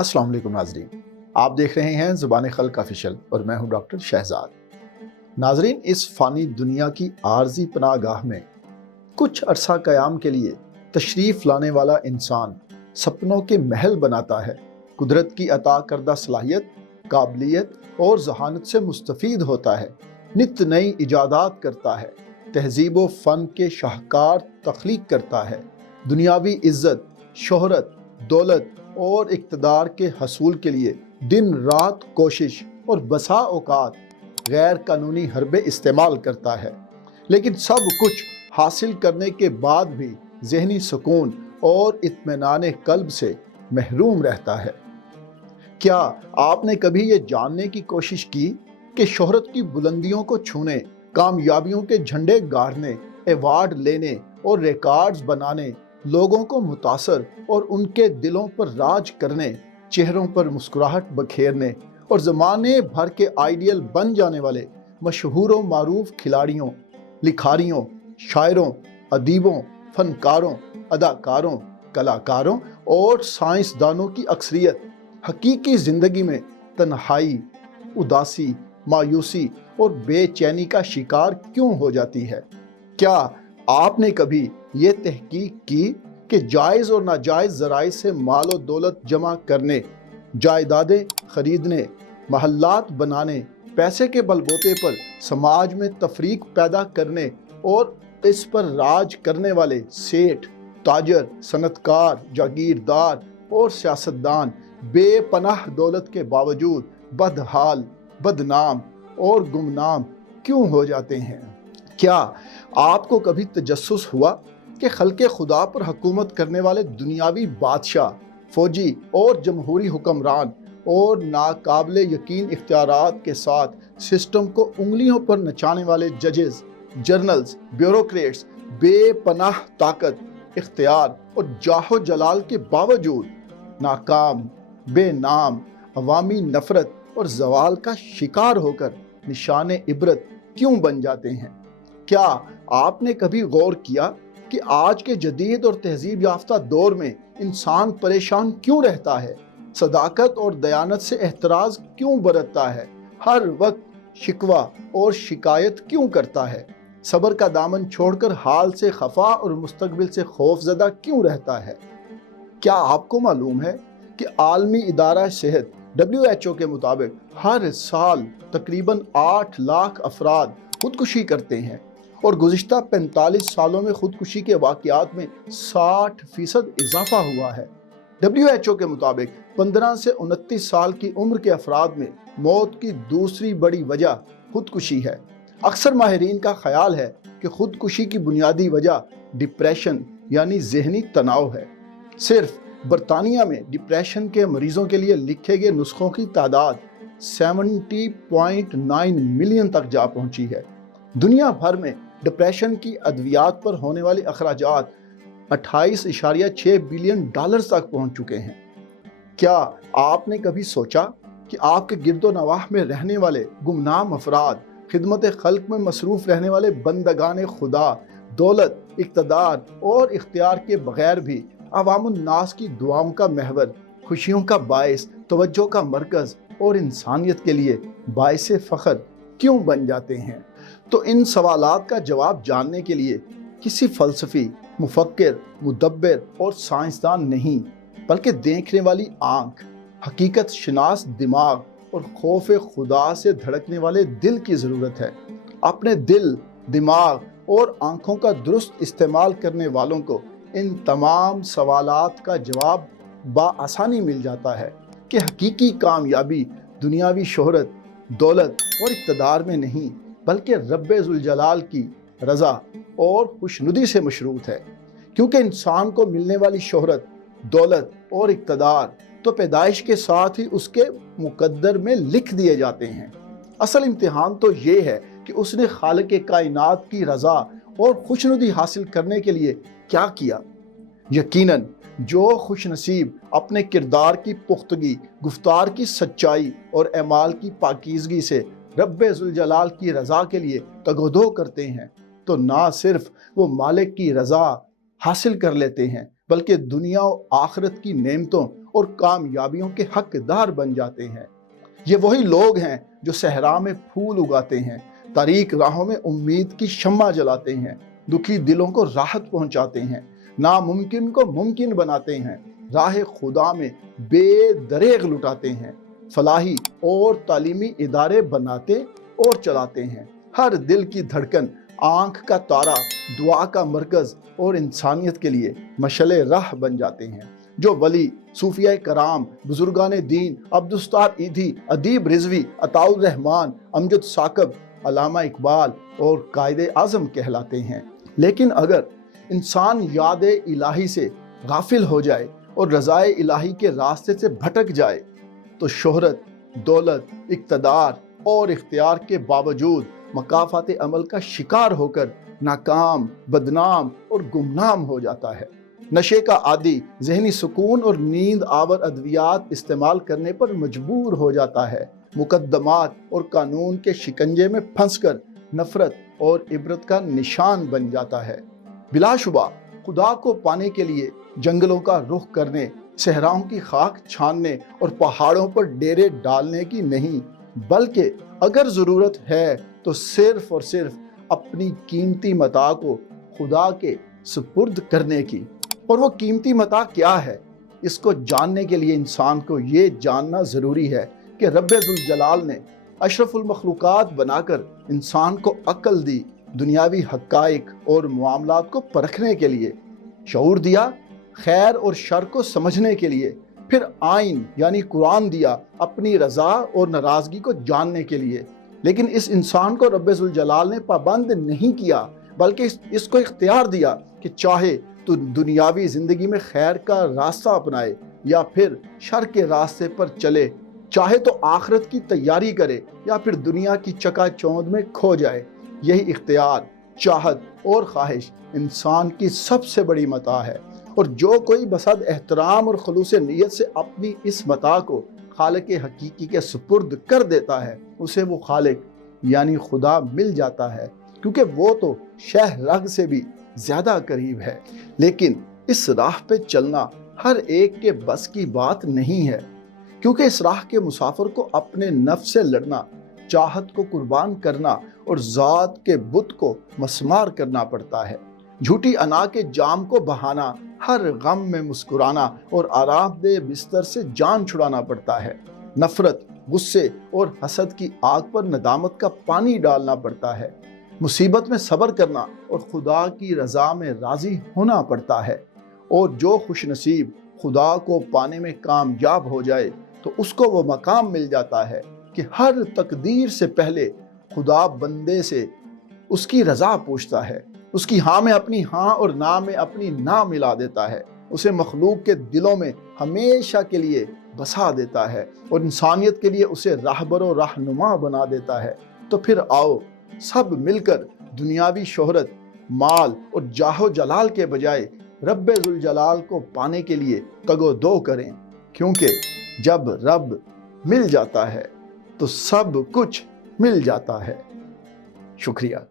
अस्सलाम वालेकुम नाजरीन, आप देख रहे हैं ज़ुबान खल्क ऑफिशियल और मैं हूं डॉक्टर शहजाद। नाजरीन, इस फ़ानी दुनिया की आर्जी पनाहगाह में कुछ अरसा क़याम के लिए तशरीफ़ लाने वाला इंसान सपनों के महल बनाता है, कुदरत की अता करदा सलाहियत, काबिलियत और जहानत से मुस्तफ़ीद होता है, नित नई इजादात करता है, तहज़ीब व फ़न के शाहकार तख्लीक करता है, दुनियावी इज़्ज़त, शोहरत, दौलत और इक़्तिदार के हसूल के लिए दिन रात कोशिश और बसा औकात गैर कानूनी हरबे इस्तेमाल करता है, लेकिन सब कुछ हासिल करने के बाद भी ज़हनी सुकून और इत्मीनान क़ल्ब से महरूम रहता है। क्या आपने कभी ये जानने की कोशिश की कि शोहरत की बुलंदियों को छूने, कामयाबियों के झंडे गाड़ने, अवार्ड लेने और रिकॉर्ड्स बनाने, लोगों को मुतासर और उनके दिलों पर राज करने, चेहरों पर मुस्कुराहट बखेरने और ज़माने भर के आइडियल बन जाने वाले मशहूर व मारूफ खिलाड़ियों, लिखारियों, शायरों, अदीबों, फनकारों, अदाकारों, कलाकारों और साइंसदानों की अक्सरियत हकीकी ज़िंदगी में तन्हाई, उदासी, मायूसी और बेचैनी का शिकार क्यों हो जाती है? क्या आपने कभी ये तहकीक की कि जायज़ और नाजायज़ ज़राए से माल और दौलत जमा करने, जायदादें खरीदने, महल्लात बनाने, पैसे के बलबूते पर समाज में तफरीक पैदा करने और इस पर राज करने वाले सेठ, ताजर, सनतकार, जागीरदार और सियासतदान बेपनाह दौलत के बावजूद बदहाल, बदनाम और गुमनाम क्यों हो जाते हैं? क्या आपको कभी तजस्सुस हुआ कि खल्के खुदा पर हुकूमत करने वाले दुनियावी बादशाह, फौजी और जमहूरी हुक्मरान और नाकाबिले यकीन इख्तियारात के साथ सिस्टम को उंगलियों पर नचाने वाले जजेस, जर्नल्स, ब्यूरोक्रेट्स बेपनाह ताकत, इख्तियार और जाहो जलाल के बावजूद नाकाम, बेनाम, अवामी नफरत और जवाल का शिकार होकर निशाने इबरत क्यों बन जाते हैं? क्या आपने कभी गौर किया कि आज के जदीद और तहजीब याफ्ता दौर में इंसान परेशान क्यों रहता है, सदाकत और दयानत से एहतराज क्यों बरतता है, हर वक्त शिकवा और शिकायत क्यों करता है, सब्र का दामन छोड़कर हाल से खफा और मुस्तकबिल से खौफजदा क्यों रहता है? क्या आपको मालूम है कि आलमी इदारा सेहत WHO के मुताबिक हर साल तकरीबन 8 लाख अफराद खुदकुशी करते हैं और गुज़िश्ता 45 सालों में खुदकुशी के वाक़यात में 60% इजाफा हुआ है। WHO के मुताबिक 15 से 29 साल की उम्र के अफराद में मौत की दूसरी बड़ी वजह खुदकुशी है। अक्सर माहिरीन का ख्याल है कि खुदकुशी की बुनियादी वजह डिप्रेशन यानी ज़हनी तनाव है। सिर्फ बरतानिया में डिप्रेशन के मरीजों के लिए लिखे गए नुस्खों की तादाद 70.9 मिलियन तक जा पहुंची है। दुनिया भर में डिप्रेशन की अद्वियात पर होने वाले अखराजात 28.6 बिलियन डॉलर तक पहुंच चुके हैं। क्या आपने कभी सोचा कि आपके गिरदो नवाह में रहने वाले गुमनाम अफराद, खिदमत खल्क में मसरूफ़ रहने वाले बंदगान खुदा, दौलत, इक़्तिदार और इख्तियार के बगैर भी अवामुन नास की दुआओं का महवर, खुशियों का बायस, तवज्जो का मरकज़ और इंसानियत के लिए बायसे फ़ख्र क्यों बन जाते हैं? तो इन सवालात का जवाब जानने के लिए किसी फ़लसफ़ी, मुफ़क्किर, मुदब्बिर और साइंसदान नहीं, बल्कि देखने वाली आँख, हकीकत शनास दिमाग और खौफ खुदा से धड़कने वाले दिल की ज़रूरत है। अपने दिल, दिमाग और आँखों का दुरुस्त इस्तेमाल करने वालों को इन तमाम सवालात का जवाब बाआसानी मिल जाता है कि हकीकी कामयाबी दुनियावी शोहरत, दौलत और इक़्तिदार में नहीं, बल्कि रब्बे ज़ुल जलाल की रज़ा और खुशनुदी से मशरूत है। क्योंकि इंसान को मिलने वाली शोहरत, दौलत और इक़्तिदार तो पैदाइश के साथ ही उसके मुकद्दर में लिख दिए जाते हैं। असल इम्तिहान तो ये है कि उसने खालिक़े कायनात की रज़ा और खुशनुदी हासिल करने के लिए क्या किया। यकीनन जो खुशनसीब अपने किरदार की पुख्तगी, गुफ्तार की सच्चाई और अमाल की पाकीज़गी से रब्बे ज़ुल जलाल की रज़ा के लिए तगोदो करते हैं, तो ना सिर्फ वो मालिक की रज़ा हासिल कर लेते हैं, बल्कि दुनिया और आखिरत की नेमतों और कामयाबियों के हकदार बन जाते हैं। ये वही लोग हैं जो सहरा में फूल उगाते हैं, तारीक राहों में उम्मीद की शम्मा जलाते हैं, दुखी दिलों को राहत पहुंचाते हैं, नामुमकिन को मुमकिन बनाते हैं, राह खुदा में बेदरेग लुटाते हैं, फलाही और तालीमी इदारे बनाते और चलाते हैं, हर दिल की धड़कन, आंख का तारा, दुआ का मरकज और इंसानियत के लिए मशले राह बन जाते हैं। जो वली, सूफिया कराम, बुजुर्गान दीन, अब्दुस्तार ईदी, अदीब रिजवी, अताउर रहमान, अमजद साकब, अलामा इकबाल और कायदे आज़म कहलाते हैं। लेकिन अगर इंसान याद इलाही से गाफिल हो जाए और रज़ाए इलाही के रास्ते से भटक जाए तो शोहरत, दौलत, इक़्तिदार और इख्तियार के बावजूद मकाफ़ात अमल का शिकार होकर नाकाम, बदनाम और गुमनाम हो जाता है। नशे का आदी ज़हनी सुकून और नींद आवर अद्वियात इस्तेमाल करने पर मजबूर हो जाता है। मुकद्दमात और कानून के शिकंजे में फंसकर नफरत और इबरत का निशान बन जाता है। बिलाशुबा खुदा को पाने के लिए जंगलों का रुख करने, सहराओं की खाक छानने और पहाड़ों पर डेरे डालने की नहीं, बल्कि अगर ज़रूरत है तो सिर्फ और सिर्फ अपनी कीमती मता को खुदा के सुपुर्द करने की। और वो कीमती मता क्या है, इसको जानने के लिए इंसान को ये जानना ज़रूरी है कि रब्बे ज़ुल जलाल ने अशरफुल मखलूक़ात बनाकर इंसान को अक्ल दी, दुनियावी हक़ाइक़ और मामलात को परखने के लिए, शऊर दिया खैर और शर को समझने के लिए, फिर आइन यानी कुरान दिया अपनी रज़ा और नाराज़गी को जानने के लिए। लेकिन इस इंसान को रब्बे ज़ुल जलाल ने पाबंद नहीं किया, बल्कि इसको इख्तियार दिया कि चाहे तो दुनियावी ज़िंदगी में खैर का रास्ता अपनाए या फिर शर के रास्ते पर चले, चाहे तो आखिरत की तैयारी करे या फिर दुनिया की चकाचौंध में खो जाए। यही इख्तियार, चाहत और ख्वाहिश इंसान की सबसे बड़ी मता है। और जो कोई बसद एहतराम और खुलूस नीयत से अपनी इस मता को खालिक हकीकी के सुपुर्द कर देता है, उसे वो खालिक यानी खुदा मिल जाता है, क्योंकि वो तो शह रग से भी ज़्यादा करीब है। लेकिन इस राह पे चलना हर एक के बस की बात नहीं है, क्योंकि इस राह के मुसाफिर को अपने नफ्स से लड़ना, चाहत को कुर्बान करना और ज़ात के बुत को मसमार करना पड़ता है। झूठी अना के जाम को बहाना, हर गम में मुस्कुराना और आरामदेह बिस्तर से जान छुड़ाना पड़ता है। नफरत, गुस्से और हसद की आग पर नदामत का पानी डालना पड़ता है। मुसीबत में सब्र करना और खुदा की रज़ा में राज़ी होना पड़ता है। और जो खुशनसीब खुदा को पाने में कामयाब हो जाए तो उसको वो मकाम मिल जाता है कि हर तकदीर से पहले खुदा बंदे से उसकी रज़ा पूछता है, उसकी हाँ में अपनी हाँ और ना में अपनी ना मिला देता है, उसे मखलूक के दिलों में हमेशा के लिए बसा देता है और इंसानियत के लिए उसे राहबर और रहनुमा बना देता है। तो फिर आओ सब मिलकर दुनियावी शोहरत, माल और जाहो जलाल के बजाय रब्बे ज़ुल जलाल को पाने के लिए तगो दो करें, क्योंकि जब रब मिल जाता है तो सब कुछ मिल जाता है। शुक्रिया।